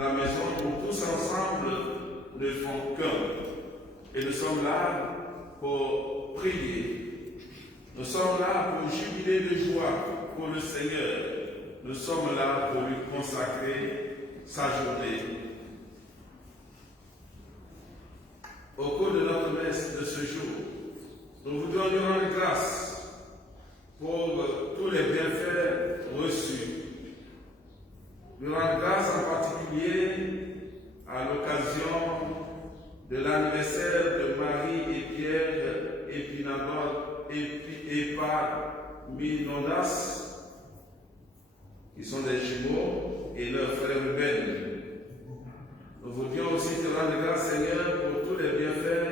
la maison où tous ensemble ne font qu'un. Et nous sommes là pour prier. Nous sommes là pour jubiler de joie pour le Seigneur. Nous sommes là pour lui consacrer sa journée. Au cours de notre messe de ce jour, nous voudrions lui rendre grâce pour tous les bienfaits reçus. Lui rendre grâce en particulier à l'occasion de l'anniversaire de Marie et Pierre Épaminondas, qui sont des jumeaux, et leur frère Ruben. Nous voudrions aussi te rendre grâce, Seigneur, pour tous les bienfaits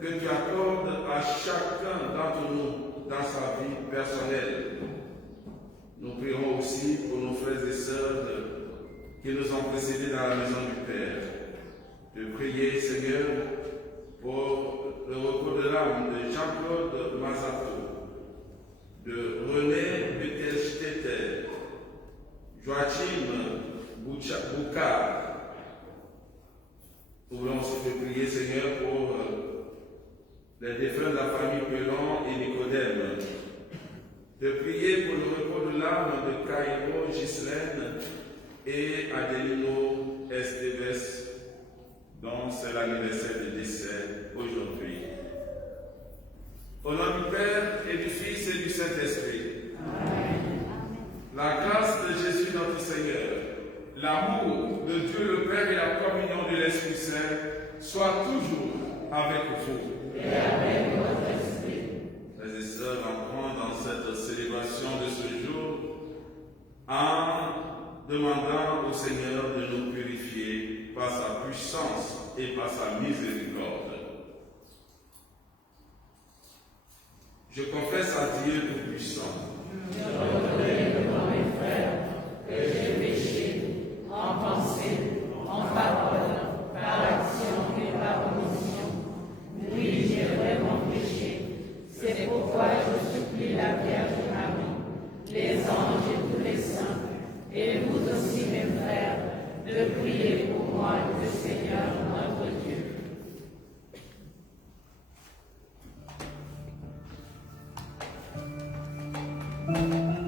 que tu accordes à chacun d'entre nous dans sa vie personnelle. Nous prierons aussi pour nos frères et sœurs qui nous ont précédés dans la maison du Père. De prier, Seigneur, pour le repos de l'âme de Jean-Claude Mazato, de René Bettelstetter, Joachim Boucard. Nous voulons aussi te prier, Seigneur, pour les défunts de la famille Pelon et Nicodème. De prier pour le repos de l'âme de Caïro Ghislaine et Adelino Esteves, dont c'est l'anniversaire de décès aujourd'hui. Au nom du Père et du Fils et du Saint-Esprit. Amen. La grâce de Jésus notre Seigneur, l'amour de Dieu le Père et la communion de l'Esprit Saint soient toujours avec vous. Et avec votre esprit. Frères et sœurs, entrons dans cette célébration de ce jour en demandant au Seigneur de nous purifier par sa puissance et par sa miséricorde. Je confesse à Dieu Tout-Puissant. Je reconnais devant mes frères que j'ai péché en pensée, en parole, par action et par omission. Oui, j'ai vraiment péché. C'est pourquoi je supplie la Vierge Marie, les anges et tous les saints, et vous aussi mes frères, de prier pour moi le Seigneur notre Dieu. Oh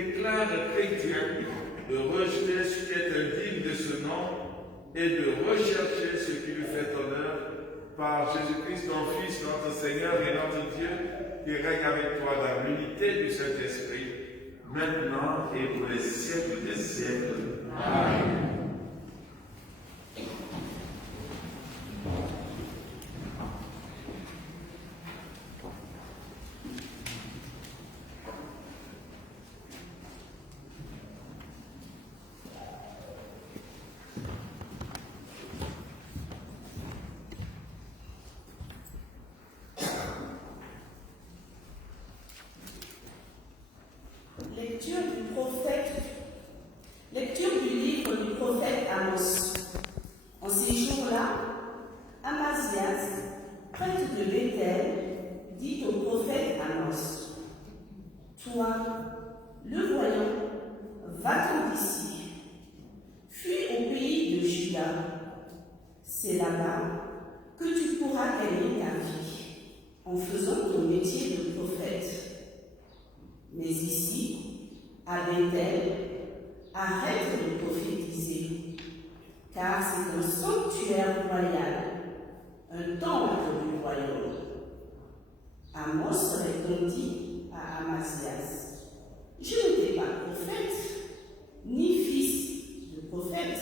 déclare chrétien de rejeter ce qui est indigne de ce nom et de rechercher ce qui lui fait honneur par Jésus-Christ, ton Fils, notre Seigneur et notre Dieu, qui règne avec toi dans l'unité du Saint-Esprit, maintenant et pour les siècles des siècles. Amen. Lecture du livre du prophète Amos. En ces jours-là, Amasias, prêtre de Bethel, dit au prophète Amos: Toi, le voyant, va-t'en d'ici, fuis au pays de Juda. C'est là-bas que tu pourras gagner ta vie en faisant ton métier de prophète. Mais ici, à Bethel, arrête de prophétiser, car c'est un sanctuaire royal, un temple du royaume. Amos répondit à Amasias: Je n'étais pas prophète, ni fils de prophète.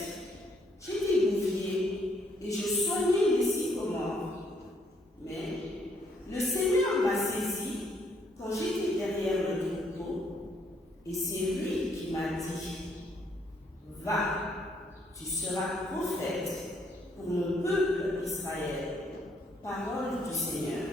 J'étais bouvier et je soignais les sycomores. Mais le Seigneur m'a saisi quand j'étais derrière le troupeau, et c'est lui qui m'a dit: Va, tu seras prophète pour mon peuple Israël. Parole du Seigneur.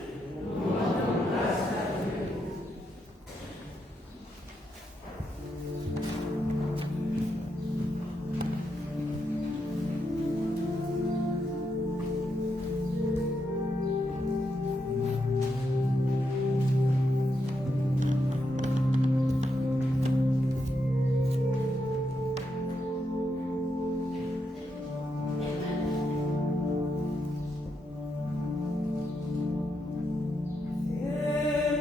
Yeah.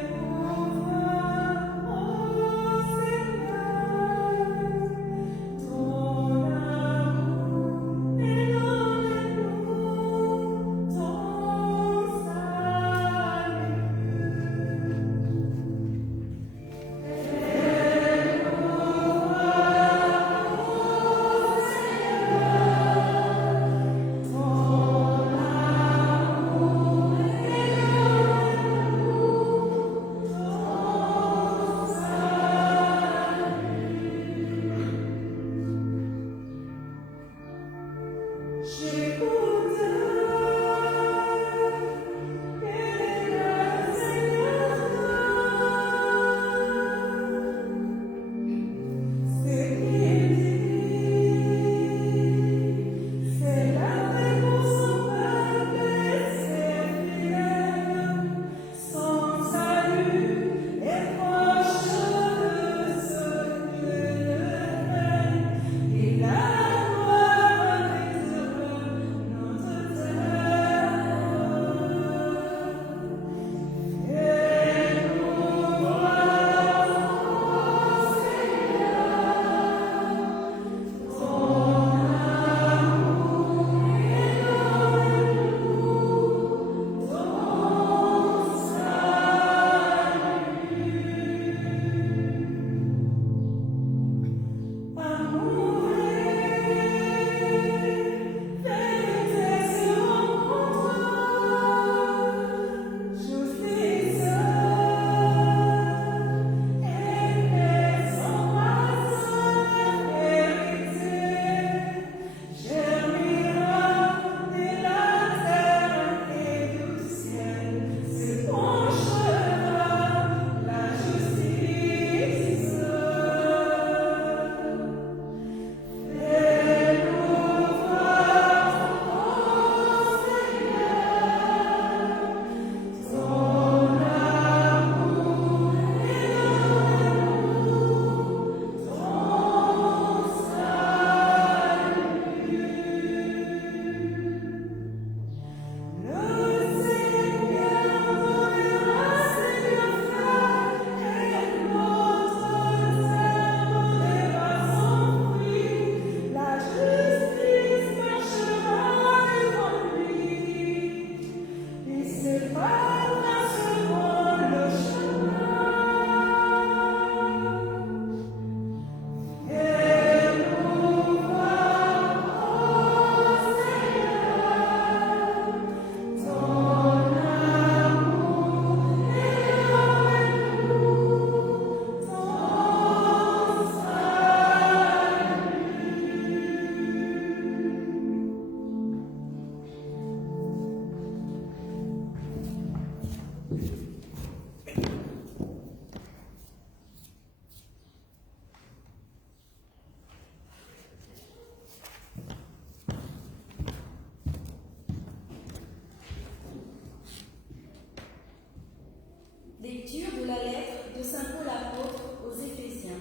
Lecture de la lettre de Saint Paul apôtre aux Éphésiens.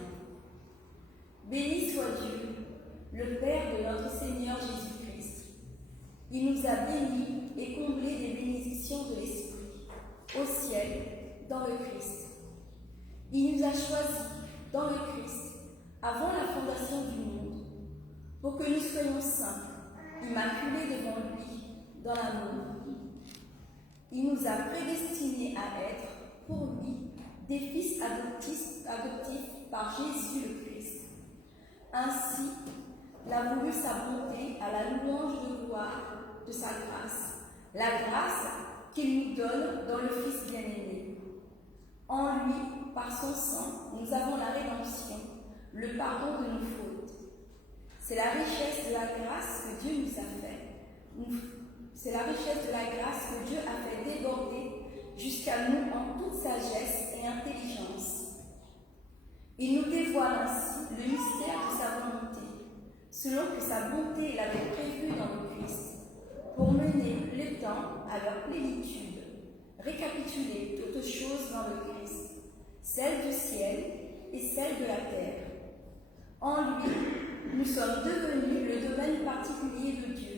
Béni soit Dieu, le Père de notre Seigneur Jésus-Christ. Il nous a bénis et comblés des bénédictions de l'Esprit, au ciel, dans le Christ. Il nous a choisis dans le Christ, avant la fondation du monde, pour que nous soyons saints, immaculés devant lui, dans l'amour. Il nous a prédestinés à être, pour lui, des fils adoptifs par Jésus le Christ. Ainsi, il a voulu sa bonté à la louange de gloire de sa grâce, la grâce qu'il nous donne dans le Fils bien-aimé. En lui, par son sang, nous avons la rédemption, le pardon de nos fautes. C'est la richesse de la grâce que Dieu nous a fait. C'est la richesse de la grâce que Dieu a fait déborder jusqu'à nous en toute sagesse et intelligence. Il nous dévoile ainsi le mystère de sa volonté, selon que sa bonté l'avait prévu dans le Christ, pour mener les temps à leur plénitude, récapituler toutes choses dans le Christ, celles du ciel et celles de la terre. En lui, nous sommes devenus le domaine particulier de Dieu.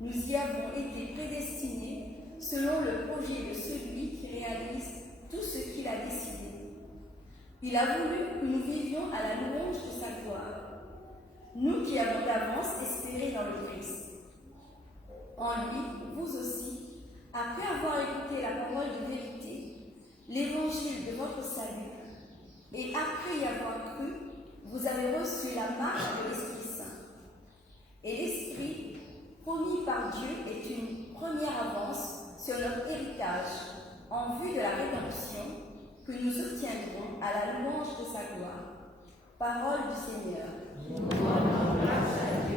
Nous y avons été prédestinés selon le projet de celui qui réalise tout ce qu'il a décidé. Il a voulu que nous vivions à la louange de sa gloire, nous qui avons d'avance espéré dans le Christ. En lui, vous aussi, après avoir écouté la parole de vérité, l'évangile de votre salut, et après y avoir cru, vous avez reçu la marque de l'Esprit Saint. Et l'Esprit, promis par Dieu, est une première avance sur notre héritage en vue de la rédemption que nous obtiendrons à la louange de sa gloire. Parole du Seigneur. Nous rendons grâce à Dieu.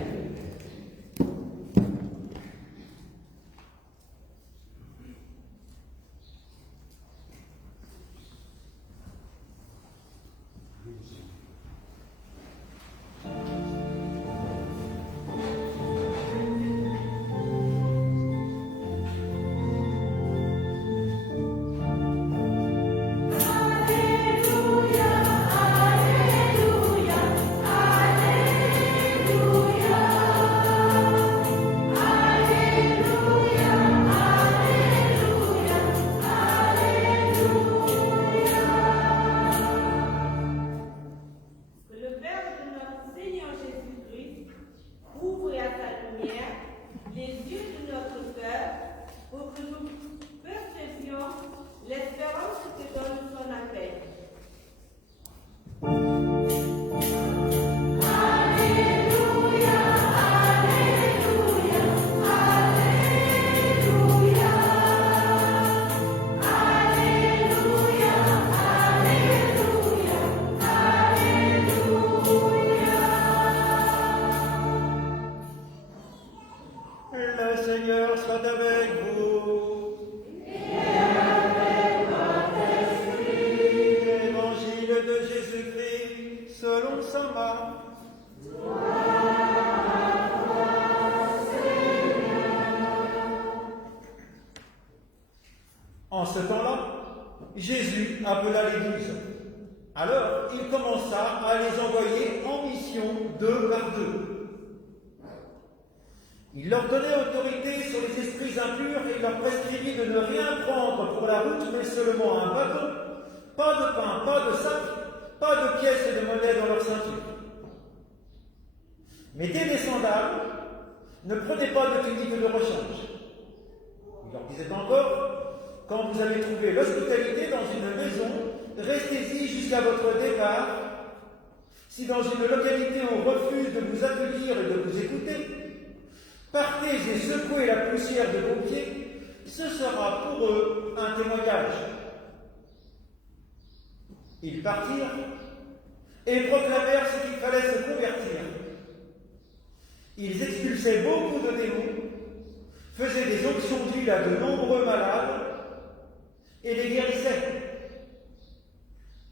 En ce temps-là, Jésus appela l'Église. Alors, il commença à les envoyer en mission 2 par 2. Il leur donnait autorité sur les esprits impurs et il leur prescrivit de ne rien prendre pour la route, mais seulement un bâton, pas de pain, pas de sac, pas de pièces et de monnaie dans leur ceinture. Mettez des sandales, ne prenez pas de tunique de rechange. Il leur disait encore, quand vous avez trouvé l'hospitalité dans une maison, restez-y jusqu'à votre départ. Si dans une localité on refuse de vous accueillir et de vous écouter, partez et secouez la poussière de vos pieds, ce sera pour eux un témoignage. Ils partirent et proclamèrent ce qu'il fallait se convertir. Ils expulsaient beaucoup de démons, faisaient des onctions d'huile à de nombreux malades, et les guérissait.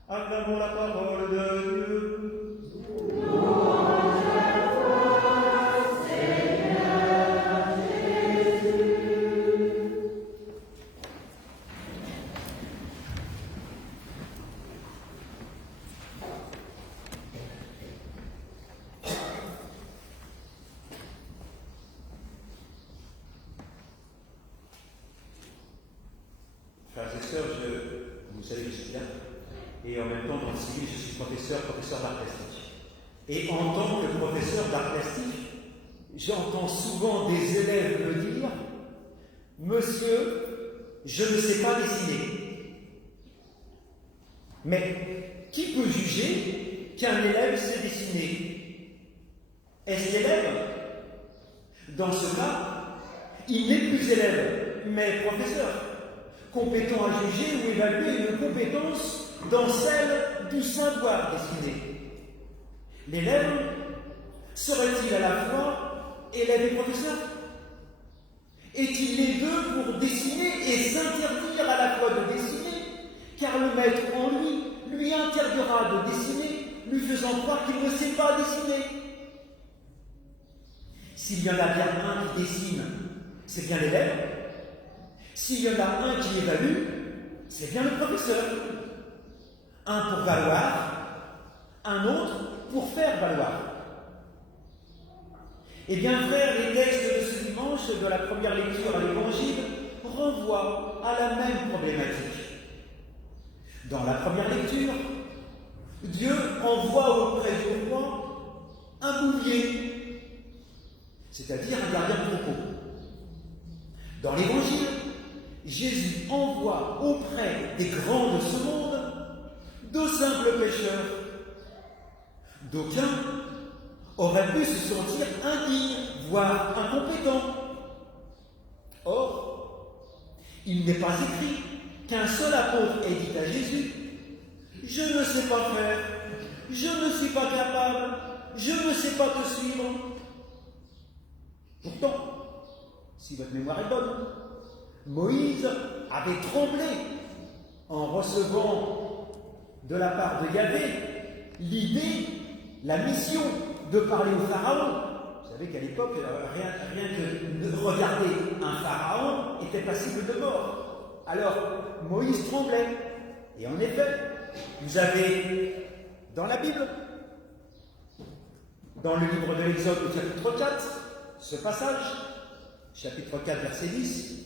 Acclamons la parole de Dieu. Frères et sœurs, vous savez que je suis là, et en même temps, dans le civil, je suis professeur d'art plastique. Et en tant que professeur d'art plastique, j'entends souvent des élèves me dire « Monsieur, je ne sais pas dessiner ». Mais qui peut juger qu'un élève sait dessiner? Est-ce l'élève? Dans ce cas, il n'est plus élève, mais professeur, compétent à juger ou évaluer une compétence dans celle du savoir dessiner. L'élève serait-il à la fois élève et professeur? Est-il les deux pour dessiner et s'interdire à la fois de dessiner, car le maître en lui interdira de dessiner, lui faisant croire qu'il ne sait pas dessiner? S'il y en a bien un qui dessine, c'est bien l'élève. S'il y en a un qui évalue, c'est bien le professeur. Un pour valoir, un autre pour faire valoir. Eh bien, frères, les textes de ce dimanche, de la première lecture à l'Évangile, renvoient à la même problématique. Dans la première lecture, Dieu envoie auprès du roi un bouvier, c'est-à-dire un gardien de troupeau. Dans l'Évangile, Jésus envoie auprès des grands de ce monde de simples pécheurs. D'aucuns auraient pu se sentir indignes, voire incompétents. Or, il n'est pas écrit qu'un seul apôtre ait dit à Jésus « Je ne sais pas faire, je ne suis pas capable, je ne sais pas te suivre ». Pourtant, si votre mémoire est bonne, Moïse avait tremblé en recevant de la part de Yahvé l'idée, la mission de parler au Pharaon. Vous savez qu'à l'époque, rien que de regarder un Pharaon était passible de mort. Alors, Moïse tremblait. Et en effet, vous avez dans la Bible, dans le livre de l'Exode au chapitre 4, ce passage, chapitre 4, verset 10,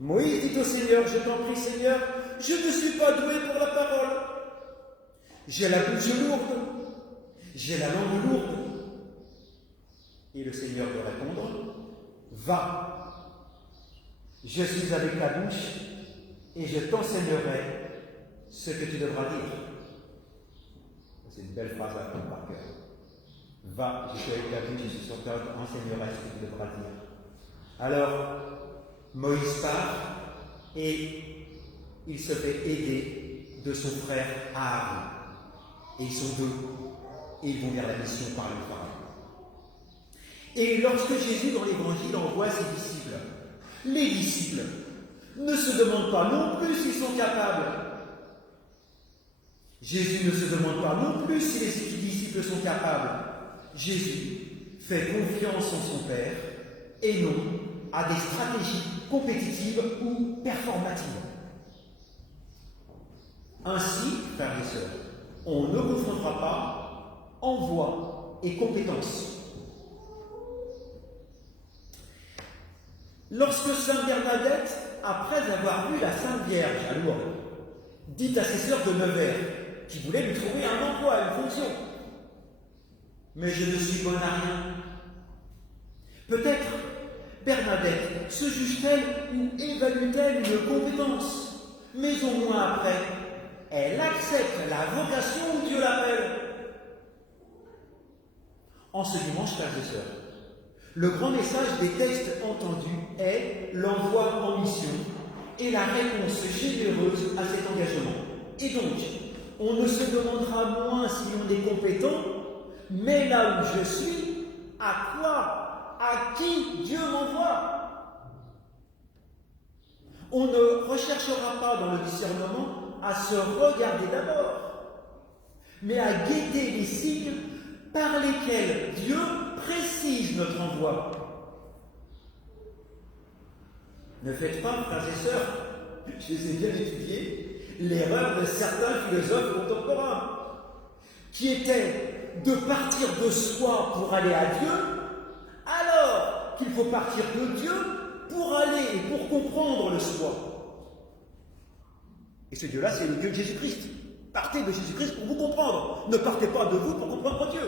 Moïse dit au Seigneur, je t'en prie Seigneur, je ne suis pas doué pour la parole. J'ai la bouche lourde, j'ai la langue lourde. Et le Seigneur de répondre, va, je suis avec ta bouche et je t'enseignerai ce que tu devras dire. C'est une belle phrase à apprendre par cœur. Va, je suis avec ta bouche et je t'enseignerai ce que tu devras dire. Alors, Moïse part et il se fait aider de son frère Aaron. Et ils sont deux. Et ils vont vers la mission par le Pharaon. Et lorsque Jésus, dans l'Évangile, envoie ses disciples, les disciples ne se demandent pas non plus s'ils sont capables. Jésus ne se demande pas non plus si les disciples sont capables. Jésus fait confiance en son Père et non à des stratégies compétitives ou performatives. Ainsi, frères et sœurs, on ne confondra pas envoi et compétence. Lorsque Sainte Bernadette, après avoir vu la Sainte Vierge à Lourdes, dit à ses sœurs de Nevers qui voulaient lui trouver un emploi, une fonction, « Mais je ne suis bonne à rien ». Peut-être Bernadette se juge-t-elle ou évalue-t-elle une compétence, mais au moins après, elle accepte la vocation où Dieu l'appelle. En ce dimanche, frères et sœurs, le grand message des textes entendus est l'envoi en mission et la réponse généreuse à cet engagement. Et donc, on ne se demandera moins si on est compétent, mais là où je suis, à quoi, à qui Dieu m'envoie. on ne recherchera pas dans le discernement à se regarder d'abord, mais à guetter les signes par lesquels Dieu précise notre envoi. Ne faites pas, frères et sœurs, je les ai bien étudiés, l'erreur de certains philosophes contemporains, qui était de partir de soi pour aller à Dieu, alors qu'il faut partir de Dieu pour aller et pour comprendre le soi. Et ce Dieu-là, c'est le Dieu de Jésus-Christ. Partez de Jésus-Christ pour vous comprendre. Ne partez pas de vous pour comprendre Dieu.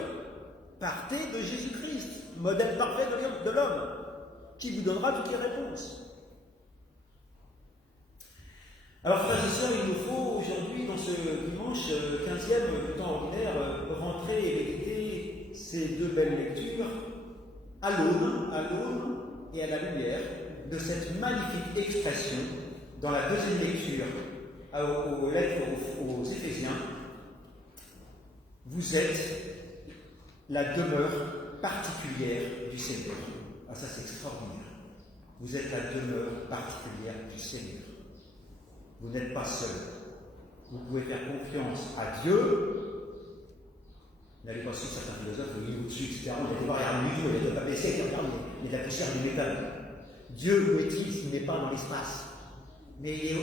Partez de Jésus-Christ, modèle parfait de l'homme, qui vous donnera toutes les réponses. Alors, frères et sœurs, il nous faut aujourd'hui, dans ce dimanche 15e du temps ordinaire, rentrer et méditer ces deux belles lectures à l'aune et à la lumière de cette magnifique expression dans la deuxième lecture aux lettres aux Éphésiens. Vous êtes la demeure particulière du Seigneur. Ah, ça c'est extraordinaire. Vous êtes la demeure particulière du Seigneur. Vous n'êtes pas seul. Vous pouvez faire confiance à Dieu. N'allez pas suivre certains philosophes, il est au-dessus, etc. On va voir Hermé, il ne doit pas baisser, il y a de la poussière du métal. Dieu, où est-il s'il n'est pas dans l'espace? Mais il est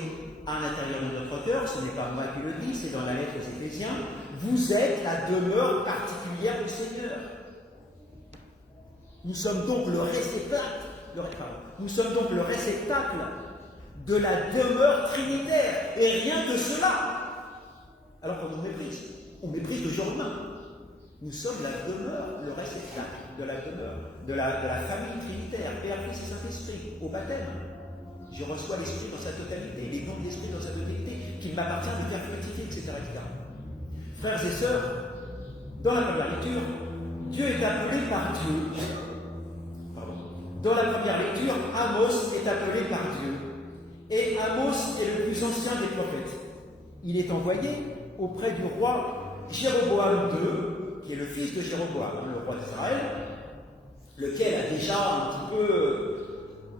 à l'intérieur de notre cœur, ce n'est pas moi qui le dis, c'est dans la lettre aux Éphésiens. Vous êtes la demeure particulière du Seigneur. Nous sommes donc le réceptacle de la demeure trinitaire, et rien que cela. Alors qu'on nous méprise, on méprise le jour humain. Nous sommes la demeure, le réceptacle de la demeure, de la famille trinitaire, Père, Fils et Saint-Esprit, au baptême. Je reçois l'Esprit dans sa totalité, les dons de l'Esprit dans sa totalité, qu'il m'appartient de faire fructifier, etc., etc. Frères et sœurs, dans la première lecture, Dieu est appelé par Dieu. Dans la première lecture, Amos est appelé par Dieu. Et Amos est le plus ancien des prophètes. Il est envoyé auprès du roi Jéroboam II, qui est le fils de Jéroboam, le roi d'Israël, lequel a déjà un petit peu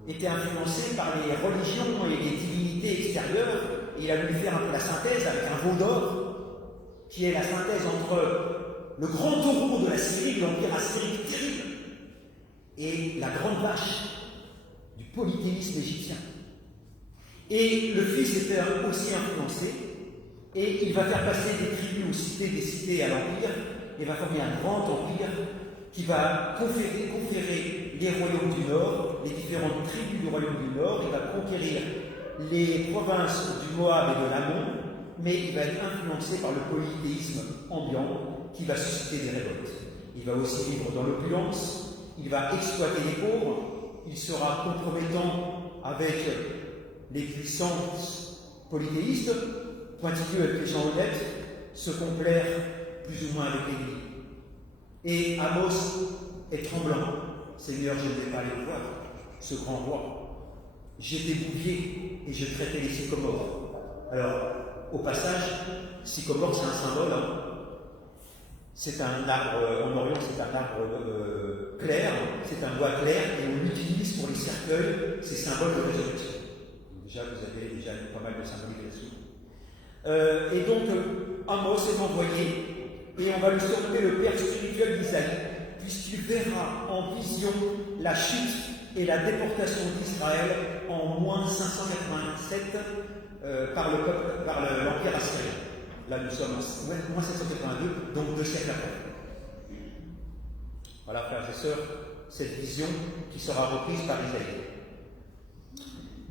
été influencé par les religions et les divinités extérieures. Et il a voulu faire un peu la synthèse avec un veau d'or, qui est la synthèse entre le grand taureau de la Syrie, de l'empire assyrique terrible, et la grande vache du polythéisme égyptien. Et le fils était aussi influencé, et il va faire passer des tribus aux cités, des cités à l'empire, et va former un grand empire qui va conférer les royaumes du Nord, les différentes tribus du royaume du Nord. Il va conquérir les provinces du Moab et de l'Ammon, mais il va être influencé par le polythéisme ambiant qui va susciter des révoltes. Il va aussi vivre dans l'opulence, il va exploiter les pauvres, il sera compromettant avec les puissances polythéistes, pointilleux avec les gens honnêtes, se complaire plus ou moins avec l'Église. Et Amos est tremblant. Seigneur, je ne vais pas aller le voir, ce grand roi. J'étais bouvier et je traitais les sycomores. Alors, au passage, sycomore, c'est un symbole. C'est un arbre, en Orient, c'est un arbre clair, c'est un bois clair, et on l'utilise pour les cercueils, c'est symbole de résurrection. Déjà, vous avez déjà pas mal de symboliques là-dessus. Et donc, Amos est envoyé, et on va lui surnommer le père spirituel d'Isaïe, puisqu'il verra en vision la chute et la déportation d'Israël en moins 587 par l'Empire assyrien. Là, nous sommes en moins 582, donc 2 siècles après. Voilà, frères et sœurs, cette vision qui sera reprise par Isaïe.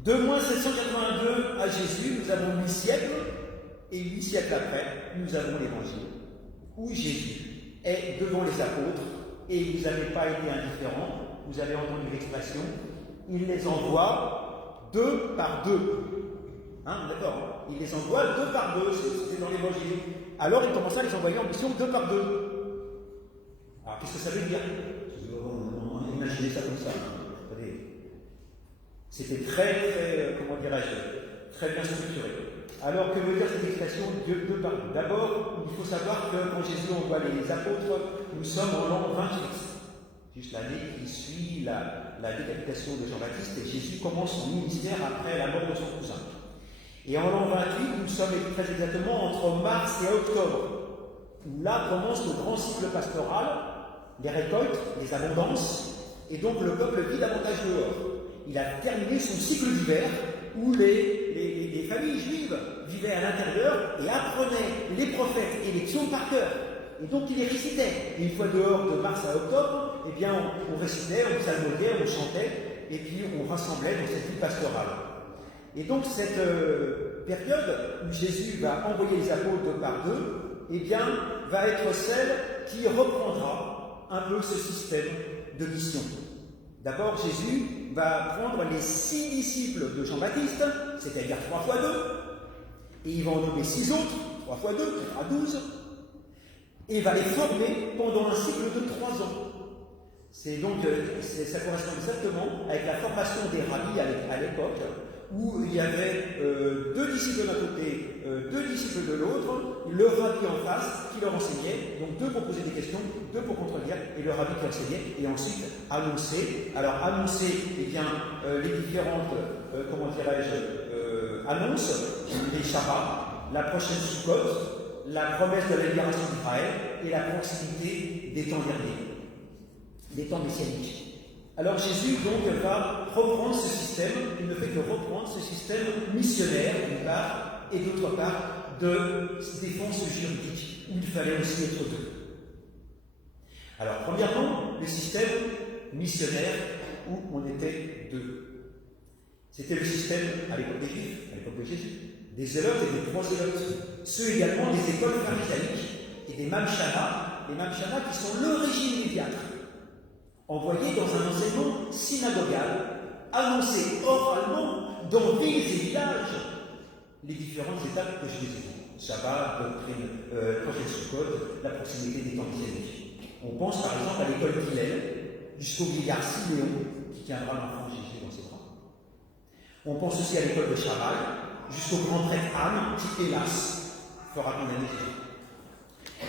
De moins 782 à Jésus, nous avons 8 siècles, et 8 siècles après, nous avons l'Évangile, où Jésus est devant les apôtres, et vous n'avez pas été indifférents, vous avez entendu l'expression, il les envoie 2 par 2. D'accord, il les envoie 2 par 2, c'est dans l'Évangile. Alors il commence à les envoyer en mission 2 par 2. Alors qu'est-ce que ça veut dire? Imaginez ça comme ça. C'était très, comment dirais-je, très bien structuré. Alors que veut dire cette expression 2 par 2? D'abord, il faut savoir que quand Jésus envoie les apôtres, nous sommes en l'an 28. Juste l'année qui suit la la décapitation de Jean-Baptiste et Jésus commence son ministère après la mort de son cousin. Et en l'an 28, nous sommes très exactement entre mars et octobre, où là commence le grand cycle pastoral, les récoltes, les abondances, et donc le peuple vit davantage dehors. Il a terminé son cycle d'hiver, où les familles juives vivaient à l'intérieur et apprenaient les prophètes et les psaumes par cœur. Et donc il les récitait. Et une fois dehors, de mars à octobre, eh bien on récitait, on psalmodiait, on chantait, et puis on rassemblait dans cette vie pastorale. Et donc cette période où Jésus va envoyer les apôtres par deux, eh bien, va être celle qui reprendra un peu ce système de mission. D'abord, Jésus va prendre les 6 disciples de Jean-Baptiste, c'est-à-dire 3 fois 2, et il va en nommer 6 autres, 3 fois 2, ça fera 12, et va les former pendant un cycle de 3 ans. C'est donc, ça correspond exactement avec la formation des rabbis à l'époque, où il y avait 2 disciples d'un côté, 2 disciples de l'autre, le rabbi en face qui leur enseignait, donc 2 pour poser des questions, 2 pour contredire, et le rabbi qui enseignait, et ensuite annoncer. Alors annoncer, eh bien, les différentes, annonces, les Shabbats, la prochaine Sukkot, la promesse de la libération d'Israël et la proximité des temps derniers, des temps messianiques. Alors Jésus donc va reprendre ce système, il ne fait que reprendre ce système missionnaire d'une part, et d'autre part de défense juridique, où il fallait aussi être deux. Alors premièrement, le système missionnaire où on était deux. C'était le système à l'époque des Juifs, à l'époque de Jésus, des zélotes et des prosélotes, ceux également des écoles pharisiaïques et des mamshana, qui sont le régime des diacres, envoyés dans un enseignement synagogal, annoncé oralement dans villes et villages les différentes étapes que je vous ai dit. Shabbat, doctrine, projet Sukkot, la proximité des temps messianiques. On pense par exemple à l'école d'Hillel, jusqu'au vieillard Siméon, qui tiendra l'enfant Jésus dans ses bras. On pense aussi à l'école de Shammai, jusqu'au grand prêtre Anne, qui hélas fera condamner Jésus.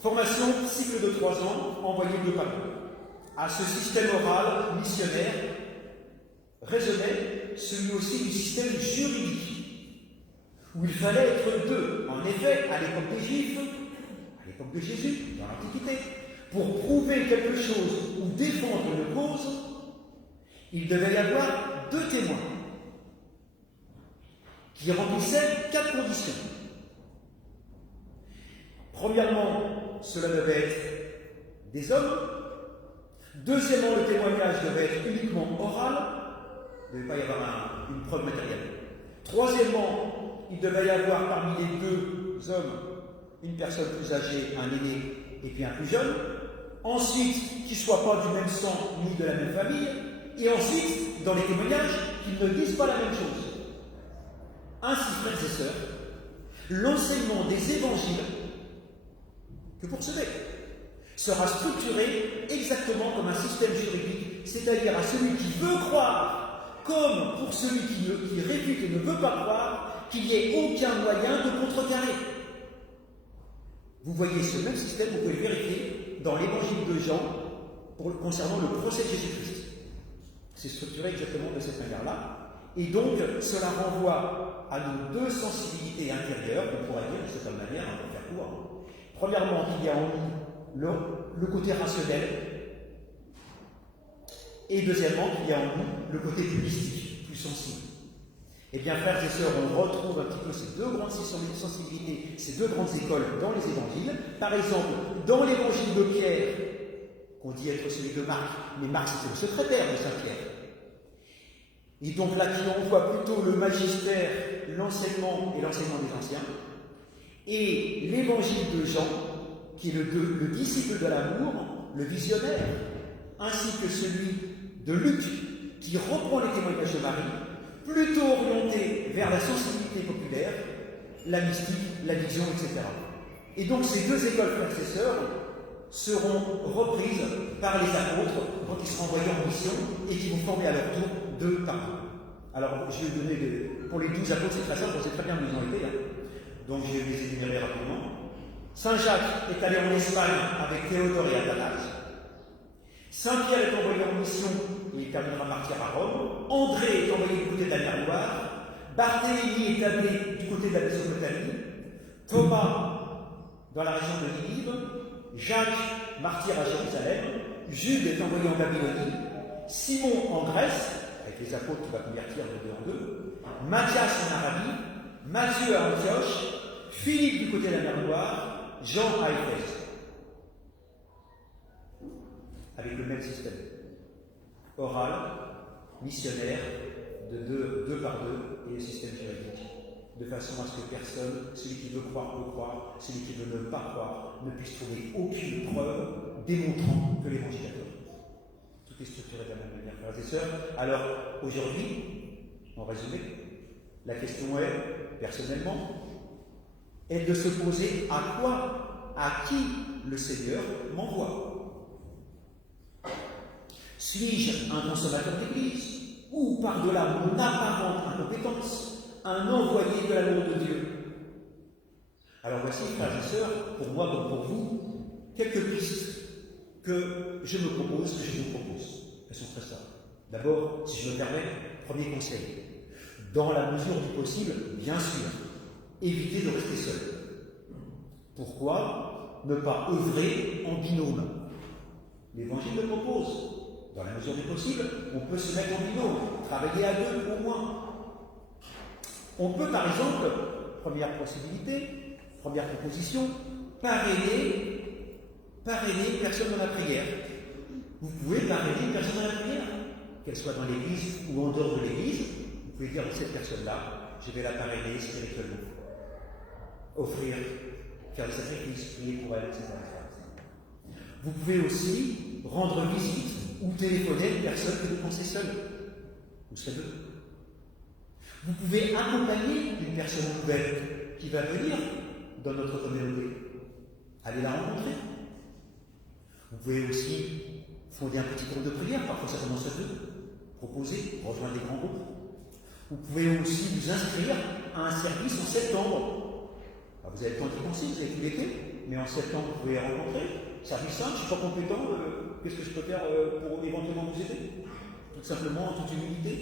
Formation, cycle de 3 ans, envoyé de par deux. À ce système oral missionnaire résonnait celui aussi du système juridique, où il fallait être deux. En effet, à l'époque des Juifs, à l'époque de Jésus, dans l'Antiquité, pour prouver quelque chose ou défendre une cause, il devait y avoir 2 témoins qui remplissaient 4 conditions. Premièrement, cela devait être des hommes. Deuxièmement, le témoignage devait être uniquement oral. Il ne devait pas y avoir une preuve matérielle. Troisièmement, il devait y avoir parmi les 2 hommes une personne plus âgée, un aîné et puis un plus jeune. Ensuite, qu'ils ne soient pas du même sang ni de la même famille. Et ensuite, dans les témoignages, qu'ils ne disent pas la même chose. Ainsi, frères et sœurs, l'enseignement des évangiles que pour ce sera structuré exactement comme un système juridique, c'est-à-dire à celui qui veut croire, comme pour celui qui réfute et ne veut pas croire, qu'il n'y ait aucun moyen de contrecarrer. Vous voyez ce même système, vous pouvez le vérifier dans l'évangile de Jean concernant le procès de Jésus-Christ. C'est structuré exactement de cette manière-là. Et donc, cela renvoie à nos 2 sensibilités intérieures, on pourrait dire de cette manière, on peut faire court. Premièrement, il y a en nous le côté rationnel, et deuxièmement, il y a en nous le côté plus mystique, plus sensible. Eh bien, frères et sœurs, on retrouve un petit peu ces 2 grandes sensibilités, ces 2 grandes écoles dans les évangiles. Par exemple, dans l'évangile de Pierre, qu'on dit être celui de Marc, mais Marc c'était le secrétaire de Saint-Pierre. Et donc là, qui envoie plutôt le magistère, l'enseignement et l'enseignement des anciens. Et l'évangile de Jean, qui est le disciple de l'amour, le visionnaire, ainsi que celui de Luc, qui reprend les témoignages de Marie, plutôt orienté vers la sensibilité populaire, la mystique, la vision, etc. Et donc ces 2 écoles, frères et sœurs, seront reprises par les apôtres quand ils seront envoyés en mission et qui vont former à leur tour 2 par 2. Alors, je vais donner pour les 12 apôtres, c'est très simple, on sait très bien où ils ont été, donc je vais les énumérer rapidement. Saint Jacques est allé en Espagne avec Théodore et Athanase. Saint Pierre est envoyé en mission et il terminera martyr à Rome. André est envoyé du côté de la mer Noire. Barthélemy est appelé du côté de la Mésopotamie. Thomas dans la région de Ninive. Jacques, martyr à Jérusalem. Jude est envoyé en Babylonie. Simon en Grèce, avec les apôtres qui va convertir de deux en deux. Matthias en Arabie. Matthieu à Antioche. Philippe du côté de la mer Noire. Jean à Éphèse. Avec le même système. Oral, missionnaire, de deux par deux, et le système juridique. De façon à ce que personne, celui qui veut croire peut croire, celui qui veut ne pas croire, ne puisse trouver aucune preuve démontrant que l'évangile est vrai. Tout est structuré de la même manière, frères et sœurs. Alors, aujourd'hui, en résumé, la question est, personnellement, est de se poser à quoi, à qui le Seigneur m'envoie. Suis-je un consommateur d'église ou, par-delà mon apparente incompétence, un envoyé de l'amour de Dieu? Alors voici, frères et sœurs, pour moi comme pour vous, quelques pistes que je me propose, que je vous propose. Elles sont très simples. D'abord, si je me permets, premier conseil. Dans la mesure du possible, bien sûr, évitez de rester seul. Pourquoi ne pas œuvrer en binôme? L'Évangile le propose. Dans la mesure du possible, on peut se mettre en binôme, travailler à deux au moins. On peut par exemple, première possibilité, première proposition, parrainer personne dans la prière. Vous pouvez parrainer une personne dans la prière, qu'elle soit dans l'église ou en dehors de l'église. Vous pouvez dire à cette personne-là, je vais la parrainer spirituellement. Offrir, faire des sacrifices, prier pour elle, etc. Vous pouvez aussi rendre visite ou téléphoner à une personne que vous pensez seule. Vous serez deux. Vous pouvez accompagner une personne nouvelle qui va venir dans notre communauté. Allez la rencontrer. Vous pouvez aussi fonder un petit groupe de prière, parfois ça commence à deux. Proposer, rejoindre des grands groupes. Vous pouvez aussi vous inscrire à un service en septembre. Alors vous avez le temps d'y penser, vous avez tout l'été, mais en septembre vous pouvez les rencontrer. Service simple, je ne suis pas compétent, qu'est-ce que je peux faire pour éventuellement vous aider? Tout simplement, en toute humilité.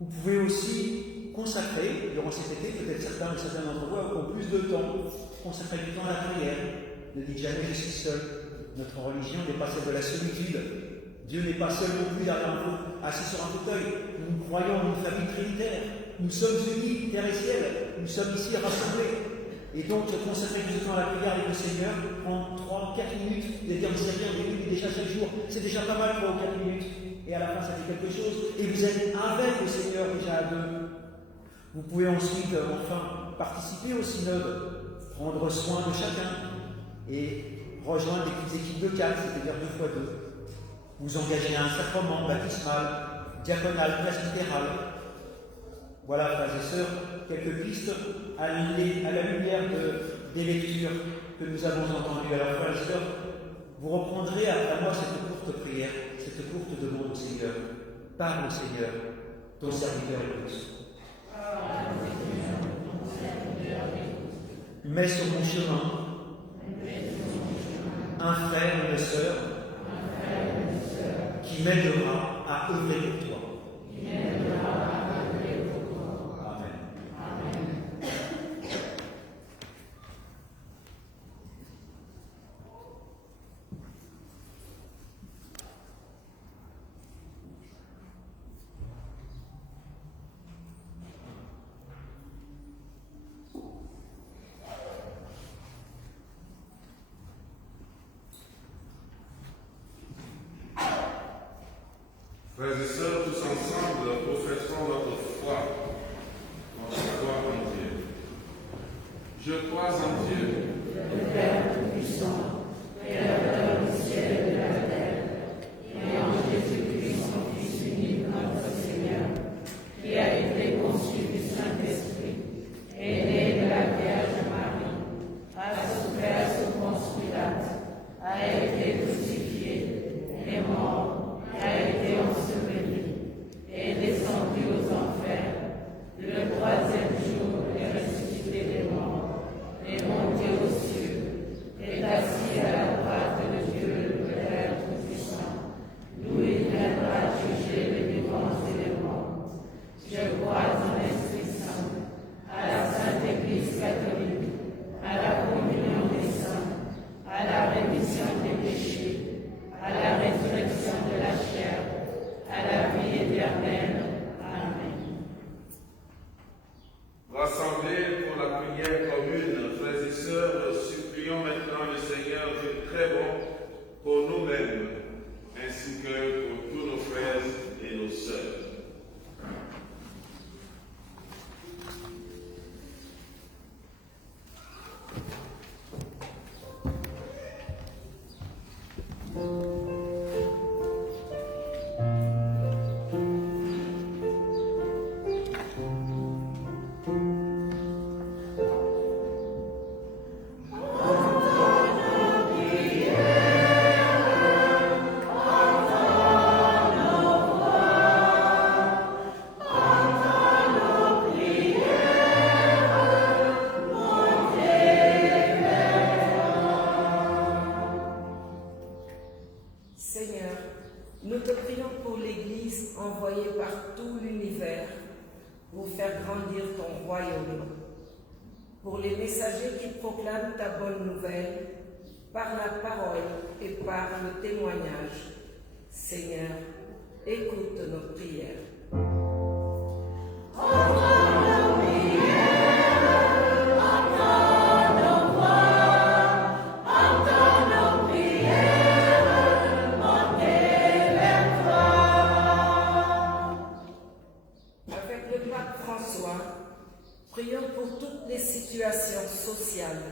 Vous pouvez aussi consacrer, durant cet été, peut-être certains d'entre vous auront plus de temps, consacrer du temps à la prière. Ne dites jamais je suis seul. Notre religion n'est pas celle de la solitude. Dieu n'est pas seul non plus derrière vous, assis sur un fauteuil. Nous croyons en une famille trinitaire. Nous sommes unis, terre et ciel. Nous sommes ici rassemblés. Et donc, consacrer du temps à la prière avec le Seigneur, prendre 3-4 minutes, de dire le Seigneur, mais déjà chaque jour, c'est déjà pas mal 3 ou 4 minutes. Et à la fin, ça fait quelque chose. Et vous êtes avec le Seigneur déjà à deux. Vous pouvez ensuite, enfin, participer au synode, prendre soin de chacun et rejoindre des petites équipes de 4, c'est-à-dire 2 x 2. Vous engagez à un sacrement baptismal, diaconal, presbytéral. Voilà, frères et sœurs, quelques pistes à la lumière des lectures que nous avons entendues. Alors, frères et sœurs, vous reprendrez après moi cette courte prière, cette courte demande au Seigneur. Parle au Seigneur, ton serviteur écoute. Mets sur mon chemin un frère ou une sœur qui m'aidera à œuvrer pour toi. Frères et sœurs, tous ensemble, professons notre foi, notre foi en Dieu. Je crois en Dieu, le Père Tout-Puissant, Créateur du ciel et de la terre, et en Jésus-Christ, son Fils unique, notre Seigneur, qui a été conçu du Saint-Esprit, est né de la Vierge Marie, a souffert sous Ponce Pilate, a été crucifié, est mort, a été enseveli, est descendu aux enfers, le 3e jour est ressuscité des morts, est monté aux cieux, est assis à la droite de Dieu le Père Tout-Puissant. royaume, pour les messagers qui proclament ta bonne nouvelle par la parole et par le témoignage. Seigneur, écoute nos prières. Prions pour toutes les situations sociales,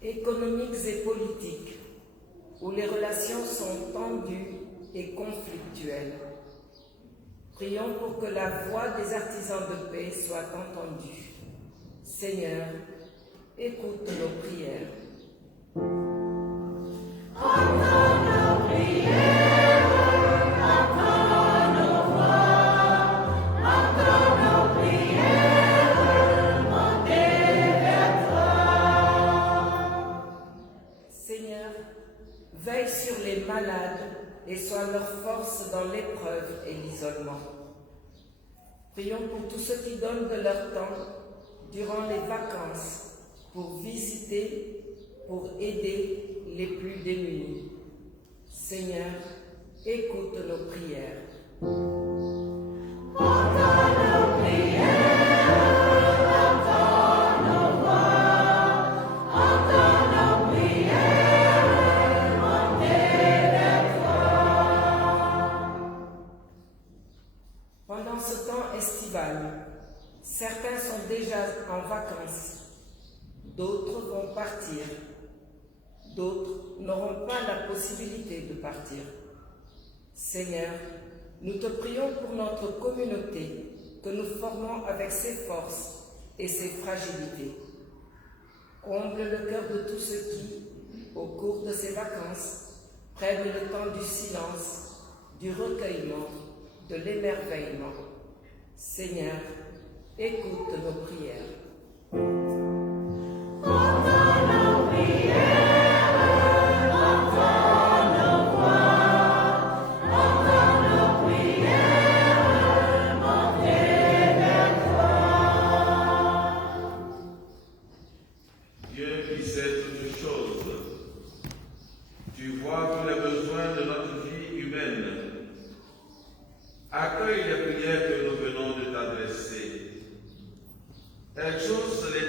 économiques et politiques où les relations sont tendues et conflictuelles. Prions pour que la voix des artisans de paix soit entendue. Seigneur, écoute nos prières. Entends nos prières. Veille sur les malades et sois leur force dans l'épreuve et l'isolement. Prions pour tous ceux qui donnent de leur temps durant les vacances pour visiter, pour aider les plus démunis. Seigneur, écoute nos prières. Entends nos prières. Pendant ce temps estival, certains sont déjà en vacances, d'autres vont partir, d'autres n'auront pas la possibilité de partir. Seigneur, nous te prions pour notre communauté que nous formons avec ses forces et ses fragilités. Comble le cœur de tous ceux qui, au cours de ces vacances, prennent le temps du silence, du recueillement, de l'émerveillement. Seigneur, écoute nos prières. Entends nos prières, entends nos voix, entends nos prières, montez vers toi. Dieu qui sait toutes choses, tu vois tous les besoins de notre vie humaine. Accueille les prières que nous venons de t'adresser. Exauce les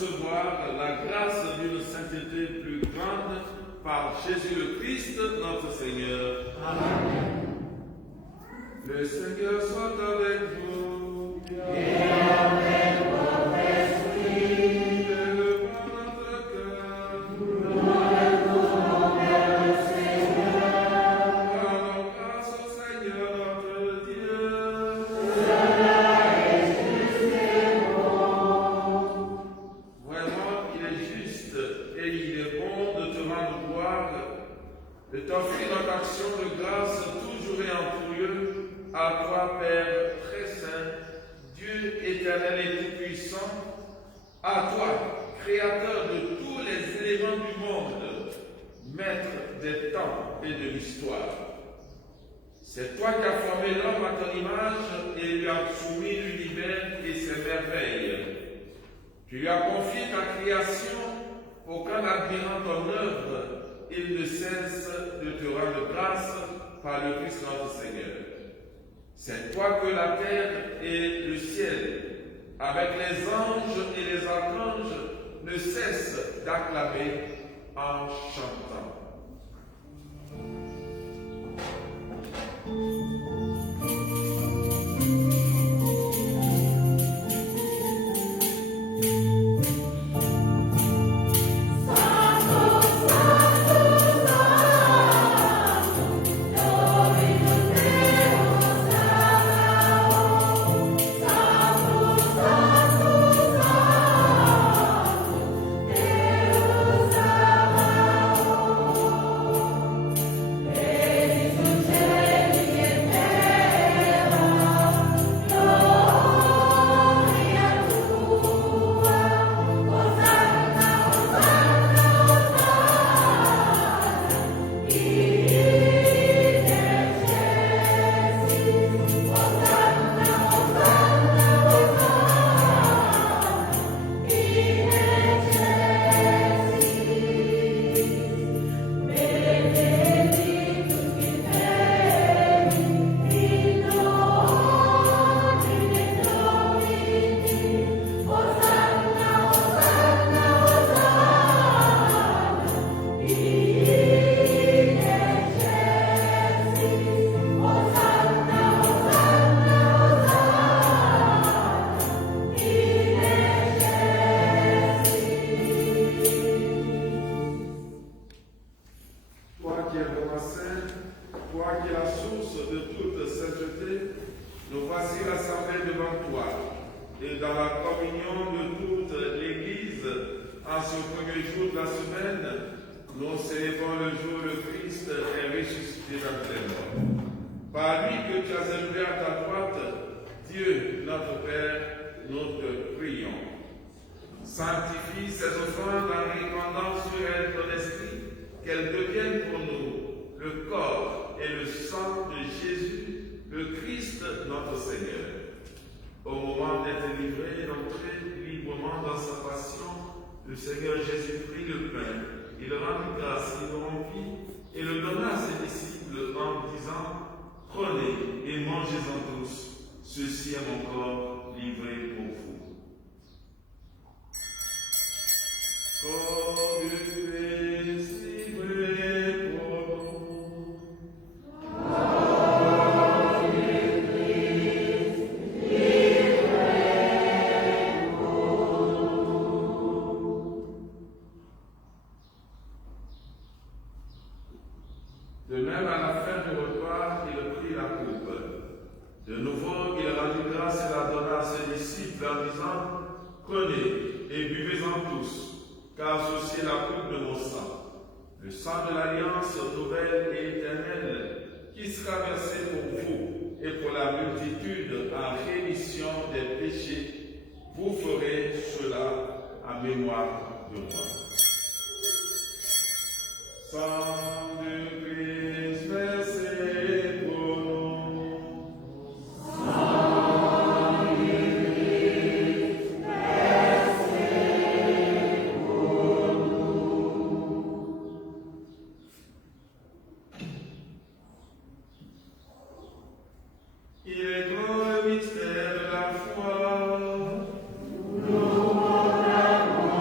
recevoir la grâce d'une sainteté plus grande par Jésus le Christ, notre Seigneur. Amen. Le Seigneur soit avec vous. Et avec votre esprit. Élevons notre cœur. Nous retournons vers le Seigneur. Rendons grâce au Seigneur notre Dieu. Cela est juste et bon. Vraiment, il est juste et il est bon de te rendre gloire, de t'offrir notre action de grâce toujours et en tout lieu, à toi, Père très saint, Dieu éternel et tout-puissant, à toi, Créateur de tous les éléments du monde, Maître des temps et de l'histoire. C'est toi qui as formé l'homme à ton image et lui as soumis l'univers et ses merveilles. Tu lui as confié ta création, aucun admirant ton œuvre, il ne cesse de te rendre grâce par le Christ notre Seigneur. C'est toi que la terre et le ciel, avec les anges et les archanges, ne cessent d'acclamer en chantant. Sanctifie ces offrandes en répandant sur elles ton esprit, qu'elles deviennent pour nous le corps et le sang de Jésus, le Christ notre Seigneur. Au moment d'être livré, d'entrer librement dans sa passion, le Seigneur Jésus prit le pain, il rendit grâce, il le rompit et le donna à ses disciples en disant: prenez et mangez-en tous, ceci est mon corps livré pour vous. Corps du Christ livré pour nous. Corps du Christ livré pour nous. De même, à la fin du repas, il prit la coupe. De nouveau, il rendit grâce et la donna à ses disciples en disant: prenez et buvez-en tous. Car ceci est la coupe de mon sang, le sang de l'alliance nouvelle et éternelle, qui sera versé pour vous et pour la multitude en rémission des péchés. Vous ferez cela en mémoire de moi. Sang de Christ versé pour nous. Nous proclamons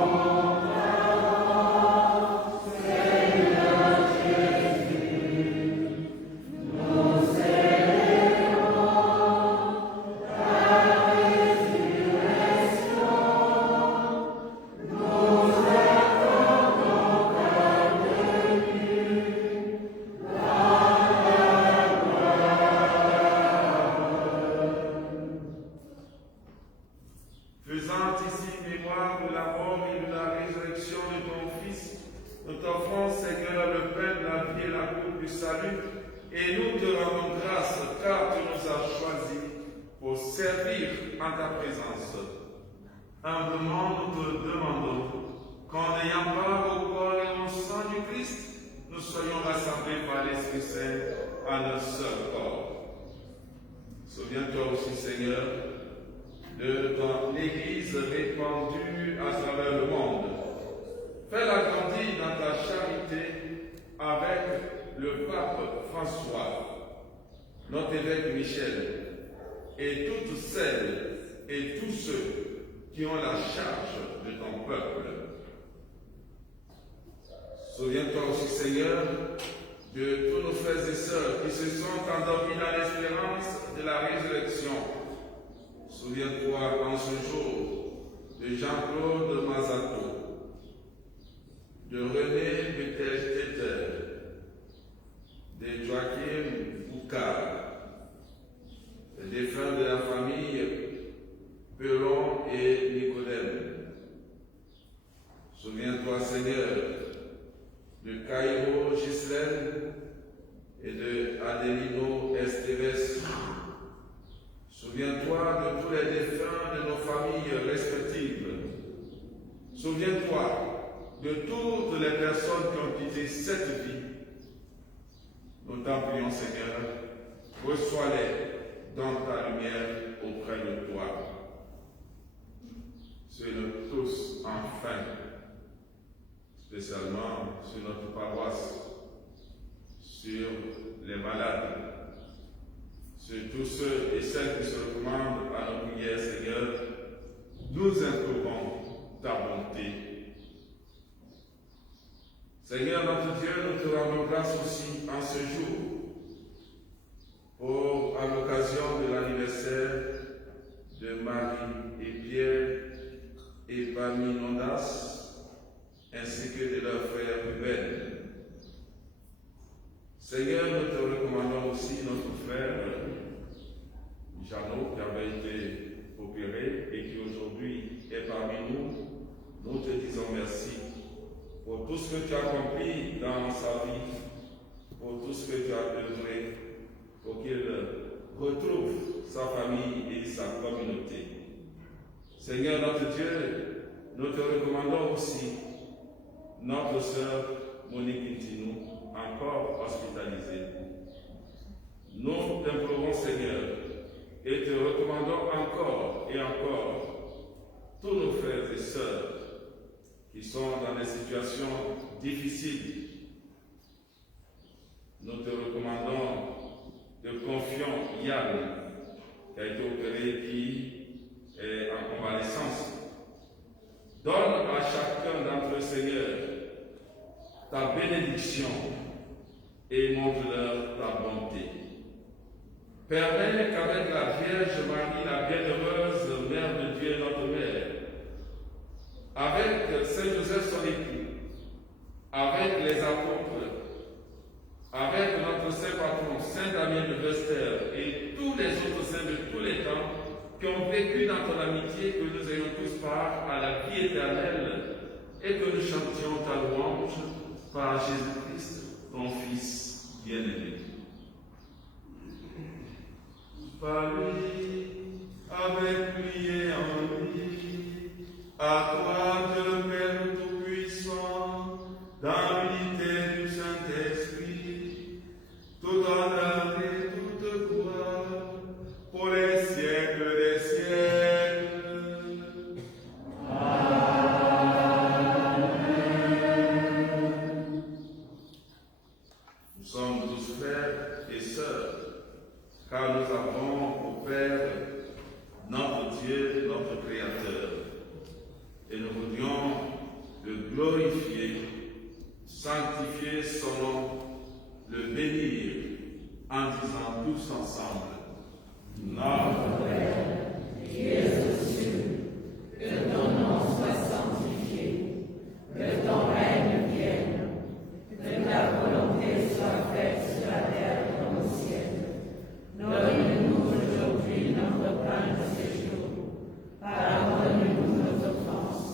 salut et nous te rendons grâce car tu nous as choisis pour servir en ta présence. Humblement, nous te demandons qu'en ayant part au corps et au sang du Christ, nous soyons rassemblés par l'Esprit Saint en un seul corps. Souviens-toi aussi, Seigneur, de ton Église répandue à travers le monde. Fais-la grandir dans ta charité avec le pape François, notre évêque Michel, et toutes celles et tous ceux qui ont la charge de ton peuple. Souviens-toi aussi, Seigneur, de tous nos frères et sœurs qui se sont endormis dans l'espérance de la résurrection. Souviens-toi en ce jour de Jean-Claude Mazato, de René Bettel-Tetter, de Joachim Boucard, des défunts de la famille Pelon et Nicodème. Souviens-toi, Seigneur, de Caïro Ghislaine et de Adelino Esteves. Souviens-toi de tous les défunts de nos familles respectives. Souviens-toi de toutes les personnes qui ont quitté cette vie. Nous t'en prions, Seigneur, reçois-les dans ta lumière auprès de toi. Sur nous tous, enfin, spécialement sur notre paroisse, sur les malades, sur tous ceux et celles qui se recommandent à nos prières, Seigneur, nous implorons ta bonté. Seigneur notre Dieu, nous te rendons grâce aussi en ce jour, à l'occasion de l'anniversaire de Marie et Pierre et Paminondas, ainsi que de leur frère Ruben. Seigneur, nous te recommandons aussi notre frère Jeannot qui avait été opéré et qui aujourd'hui est parmi nous. Nous te disons merci pour tout ce que tu as accompli dans sa vie, pour tout ce que tu as œuvré, pour qu'il retrouve sa famille et sa communauté. Seigneur notre Dieu, nous te recommandons aussi notre sœur Monique Ntinou, encore hospitalisée. Nous t'implorons, Seigneur, et te recommandons encore et encore tous nos frères et sœurs qui sont dans des situations difficiles. Nous te recommandons, te confions Yann, qui a été opéré, qui est en convalescence. Donne à chacun d'entre eux, Seigneur, ta bénédiction et montre-leur ta bonté. Permets qu'avec la Vierge Marie, la bienheureuse Mère de Dieu, notre Mère, avec Saint Joseph son époux, avec les apôtres, avec notre Saint Patron, Saint Damien de Vester et tous les autres saints de tous les temps qui ont vécu dans ton amitié, que nous ayons tous part à la vie éternelle et que nous chantions ta louange par Jésus-Christ, ton Fils bien-aimé. Par lui, avec lui et en lui, à toi, Dieu Père Tout-Puissant, dans l'unité du Saint-Esprit, tout honneur et toute gloire, pour les siècles des siècles. Nous sommes tous frères et sœurs, car nous avons au Père notre Dieu, notre Créateur, et nous voudrions le glorifier, sanctifier son nom, le bénir, en disant tous ensemble: Notre Père, qui es aux cieux, que ton nom soit sanctifié, que ton règne vienne, que ta volonté soit faite sur la terre comme au ciel. Donne-nous aujourd'hui notre pain de ce jour. Pardonne-nous nos offenses,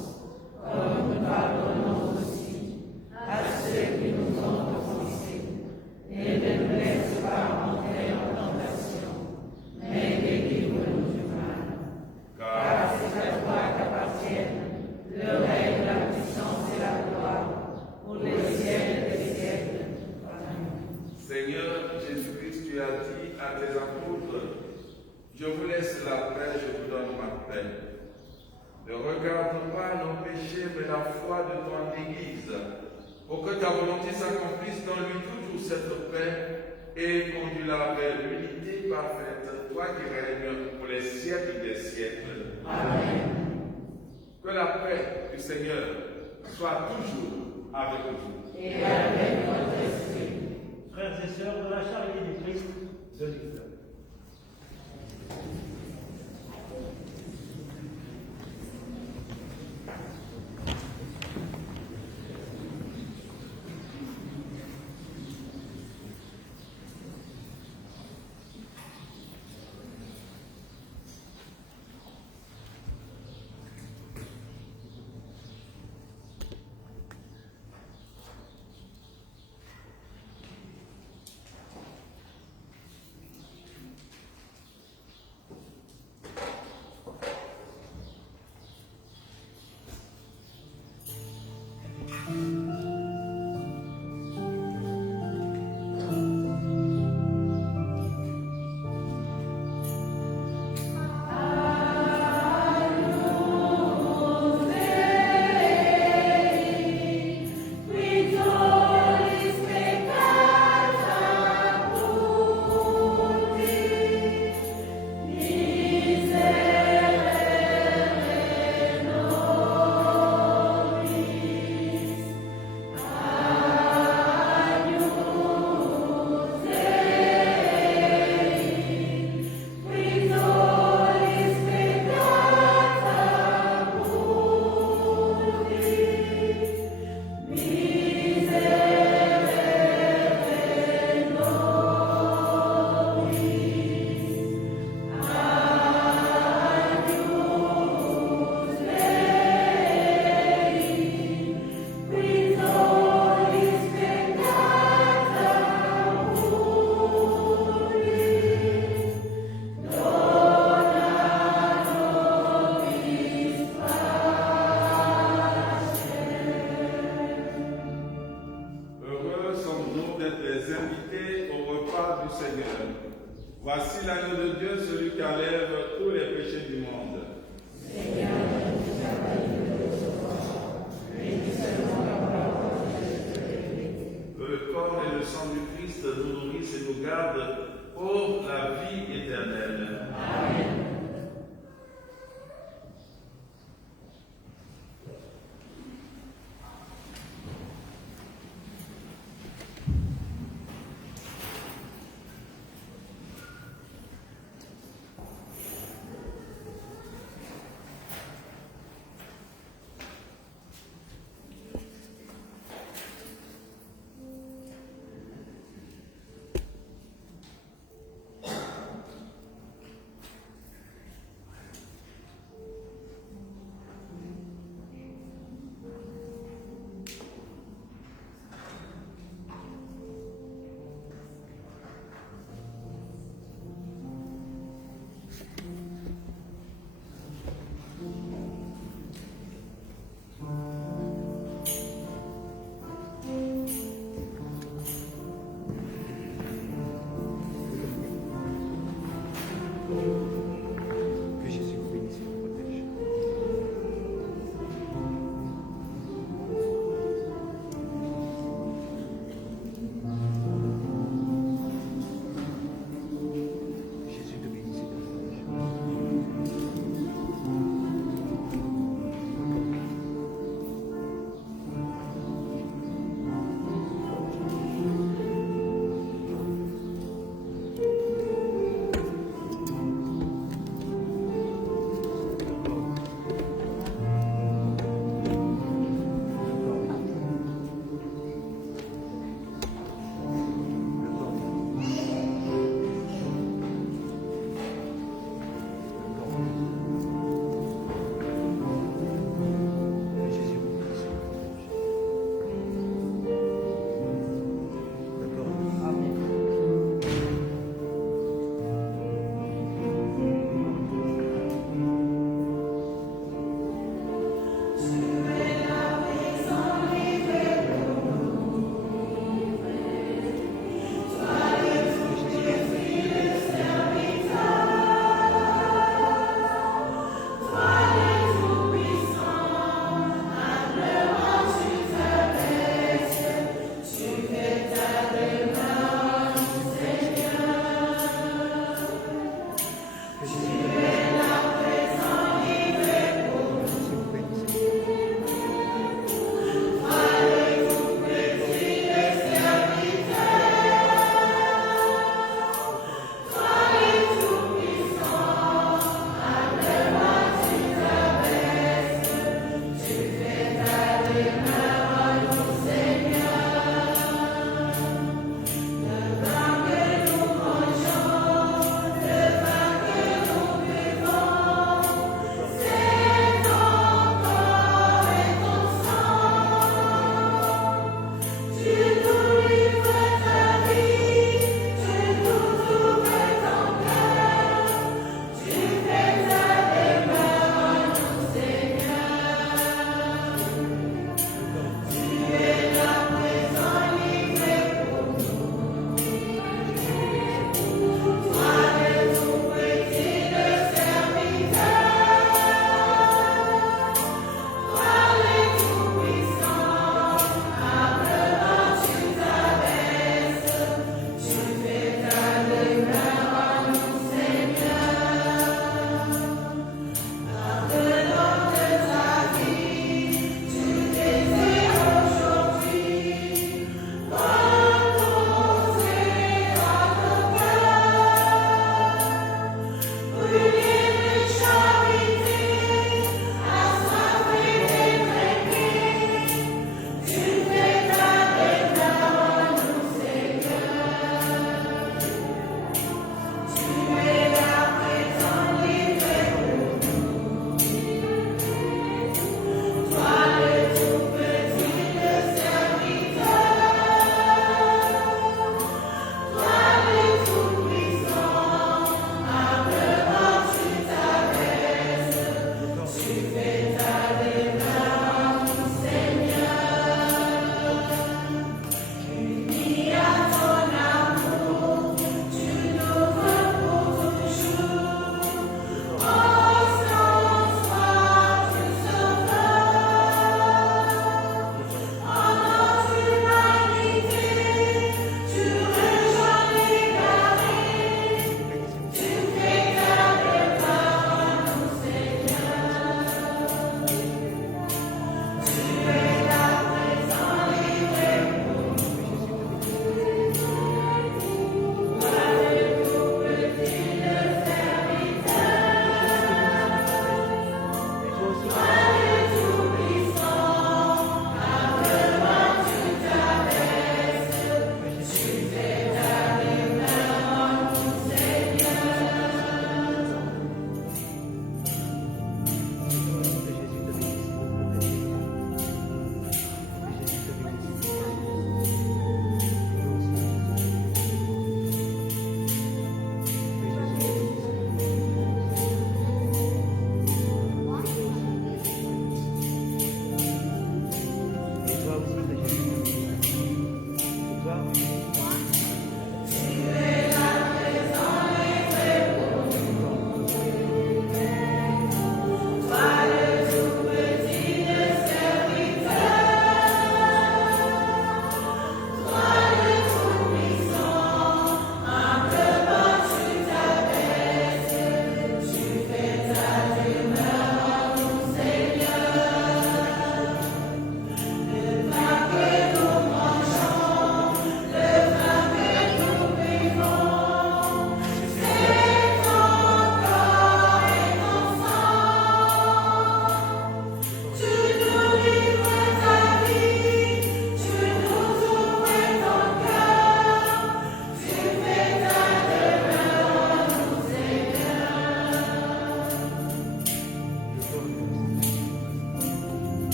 comme nous pardonnons aussi à ceux qui nous ont offensés. Et Je vous laisse la paix, je vous donne ma paix. Ne regarde pas nos péchés, mais la foi de ton Église, pour que ta volonté s'accomplisse dans lui toujours cette paix et conduis-la vers l'unité parfaite, toi qui règnes pour les siècles des siècles. Amen. Que la paix du Seigneur soit toujours avec vous. Et avec votre esprit. Frères et sœurs de la charité du Christ, de l'Église. Voici l'agneau de Dieu, celui qui enlève tous les péchés du monde. Seigneur, je ne sais pas de recevoir, mais dis seulement la parole et je te Que le corps et le sang du Christ nous nourrissent et nous gardent pour la vie éternelle. Amen.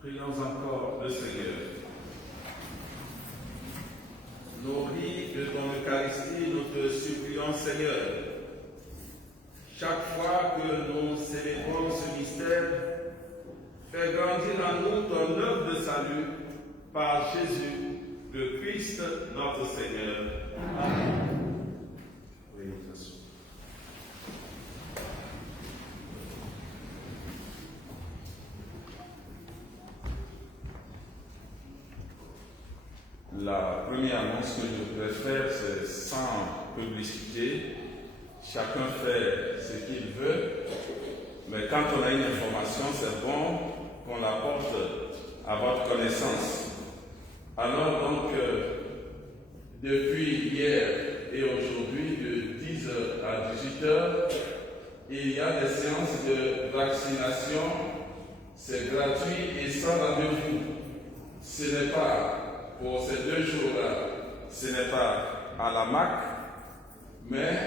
Prions encore le Seigneur. Nourris de ton Eucharistie, nous te supplions, Seigneur. Chaque fois que nous célébrons ce mystère, fais grandir en nous ton œuvre de salut par Jésus, le Christ, notre Seigneur. Amen. La première annonce que je voudrais faire, c'est sans publicité. Chacun fait ce qu'il veut, mais quand on a une information, c'est bon qu'on la porte à votre connaissance. Alors donc, depuis hier et aujourd'hui, de 10h à 18h, il y a des séances de vaccination. C'est gratuit et sans rendez-vous. Ce n'est pas pour ces 2 jours-là, ce n'est pas à la MAC, mais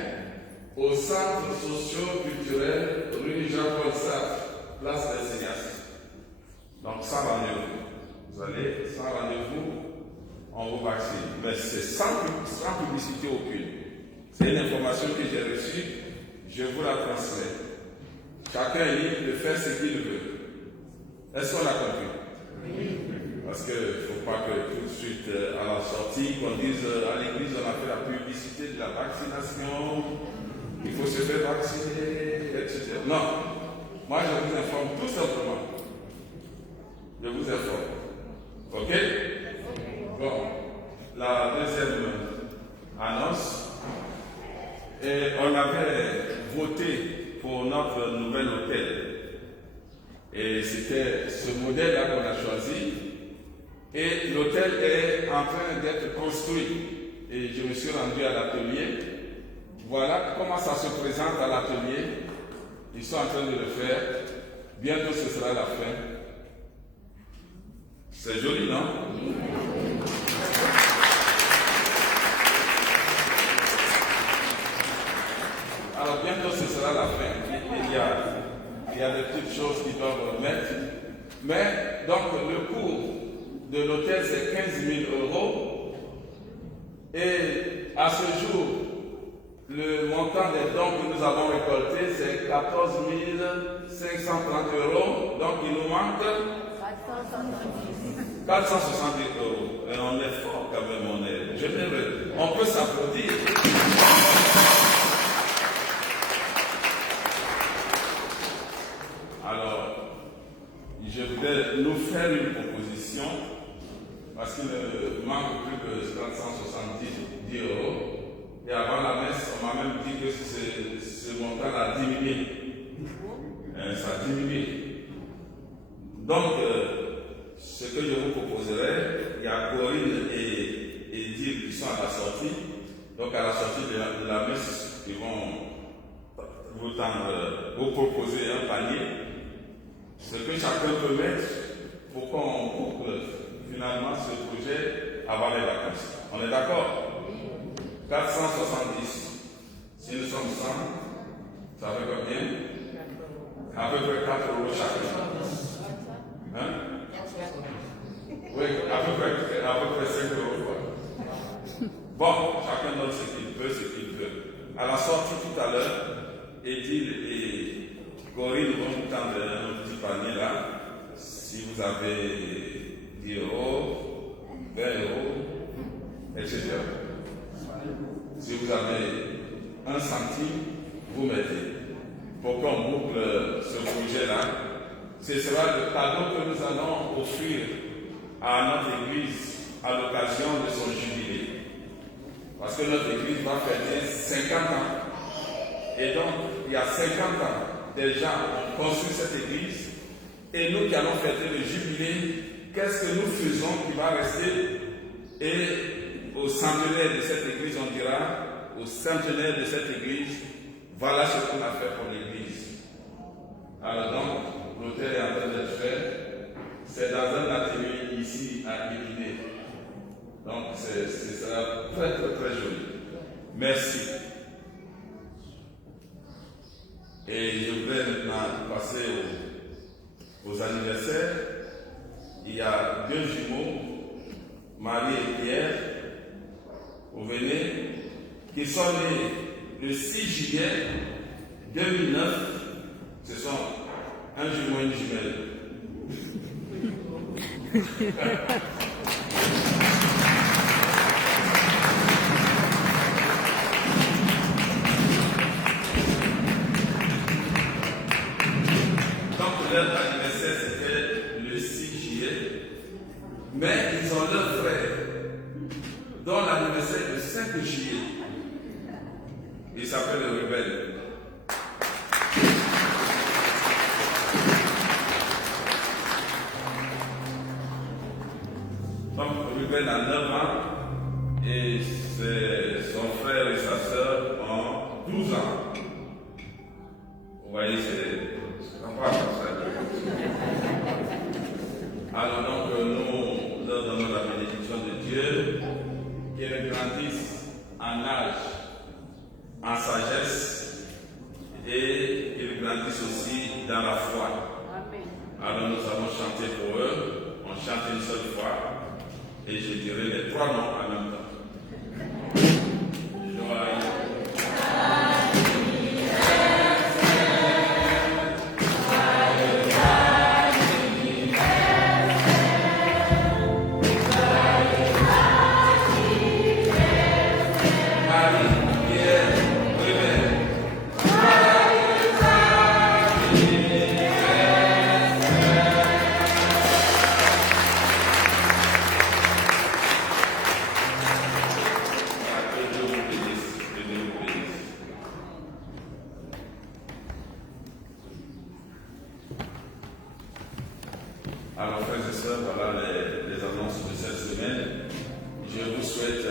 au centre socio-culturel rue Jean-Paul Sartre, place des Seigneurs. Donc sans rendez-vous. Vous allez sans rendez-vous, on vous vaccine. Mais c'est sans publicité aucune. C'est une information que j'ai reçue, je vous la transmets. Chacun est libre de faire ce qu'il veut. Est-ce qu'on l'a compris? Oui. Parce qu'il ne faut pas que tout de suite, à la sortie, qu'on dise à l'église, on a fait la publicité de la vaccination, il faut se faire vacciner, etc. Non. Moi, je vous informe tout simplement. Je vous informe. Ok? Bon. La deuxième annonce, et on avait voté pour notre nouvel hôtel. Et c'était ce modèle-là qu'on a choisi. Et l'hôtel est en train d'être construit. Et je me suis rendu à l'atelier. Voilà comment ça se présente à l'atelier. Ils sont en train de le faire. Bientôt ce sera la fin. C'est joli, non? Alors bientôt ce sera la fin. Il y a des petites choses qui doivent remettre. Mais donc le coût de l'hôtel c'est 15 000 €. Et à ce jour, le montant des dons que nous avons récoltés c'est 14 530 €. Donc il nous manque 470 €. Et on est fort quand même, on est généreux. On peut s'applaudir. Alors, je voudrais nous faire une proposition, parce qu'il ne manque plus que 470 €. Et avant la messe, on m'a même dit que ce montant a diminué. Ça a diminué. Donc, ce que je vous proposerai, il y a Corinne et Edith qui sont à la sortie. Donc, à la sortie de la messe, ils vont vous proposer un panier. Ce que chacun peut mettre pour qu'on boucle finalement ce projet avant les vacances. On est d'accord? 470. Si nous sommes 100, ça fait combien? À peu près 4 € chacun. Hein? Oui, à peu près 5 €. Bon, chacun donne ce qu'il peut, ce qu'il veut. À la sortie tout à l'heure, Edith et Corinne vont vous tendre un petit panier là. Si vous avez 10 €, 20 €, etc. Si vous avez 1 centime, vous mettez. Pour qu'on boucle ce projet-là, ce sera le cadeau que nous allons offrir à notre église à l'occasion de son jubilé. Parce que notre église va fêter 50 ans. Et donc, il y a 50 ans, des gens ont construit cette église. Et nous qui allons fêter le jubilé, qu'est-ce que nous faisons qui va rester? Et au centenaire de cette église, on dira, au centenaire de cette église, voilà ce qu'on a fait pour l'église. Alors donc, l'hôtel est en train d'être fait. C'est dans un atelier ici à Épinay. Donc, ce sera très très très joli. Merci. Et je voudrais maintenant passer aux anniversaires. Marie et Pierre, vous venez, qui sont nés le 6 juillet 2009. Ce sont un jumeau et une jumelle. Donc leur anniversaire c'était le 6 juillet, mais ils ont leur frère dont l'anniversaire est le 5 juillet. Il s'appelle le Rebelle. Donc Rebelle a 9 ans et son frère et sa sœur ont 12 ans. Vous voyez, c'est pas comme ça. Alors donc nous leur donnons la bénédiction de Dieu, qu'ils grandissent en âge, en sagesse et qu'ils grandissent aussi dans la foi. Alors nous allons chanter pour eux, on chante une seule fois et je dirai les 3 noms en même temps. Joyeux. Alors, frères et sœurs, voilà les annonces de cette semaine. Je vous souhaite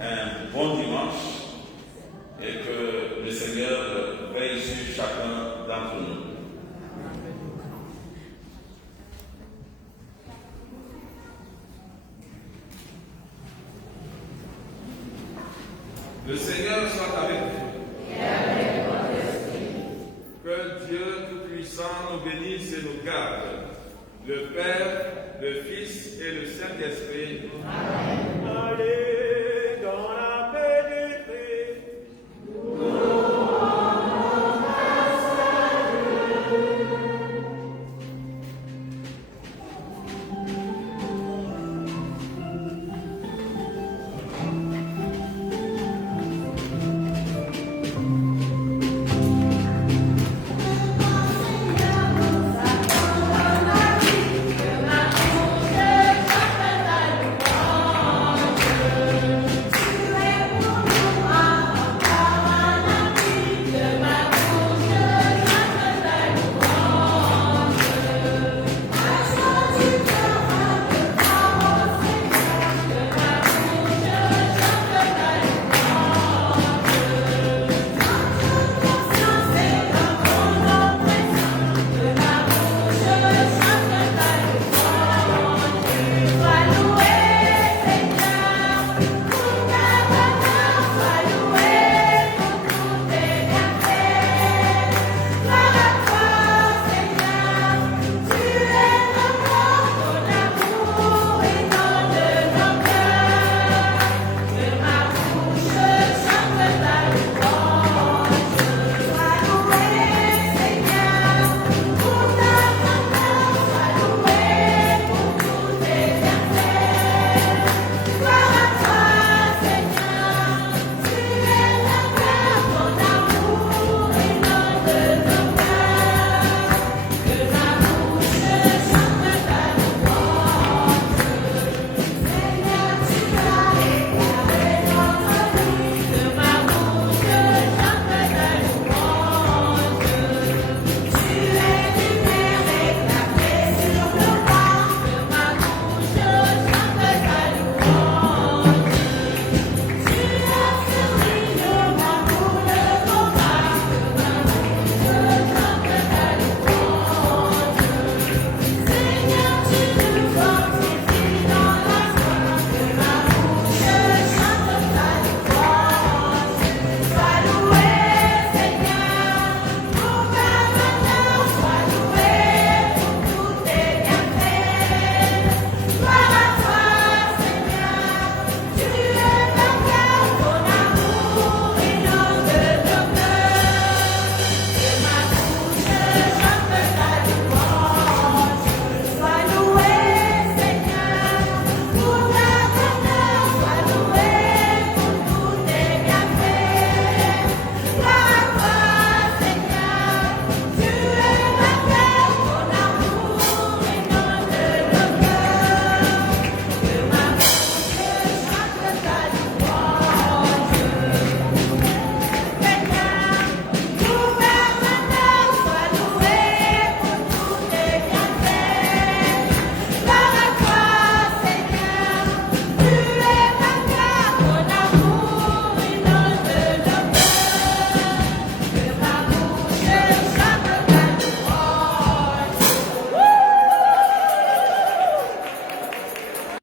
un bon dimanche et que le Seigneur veille sur chacun d'entre nous. Le Seigneur soit avec vous. Et avec votre esprit. Que Dieu Tout-Puissant nous bénisse et nous garde. Le Père, le Fils et le Saint-Esprit. Amen.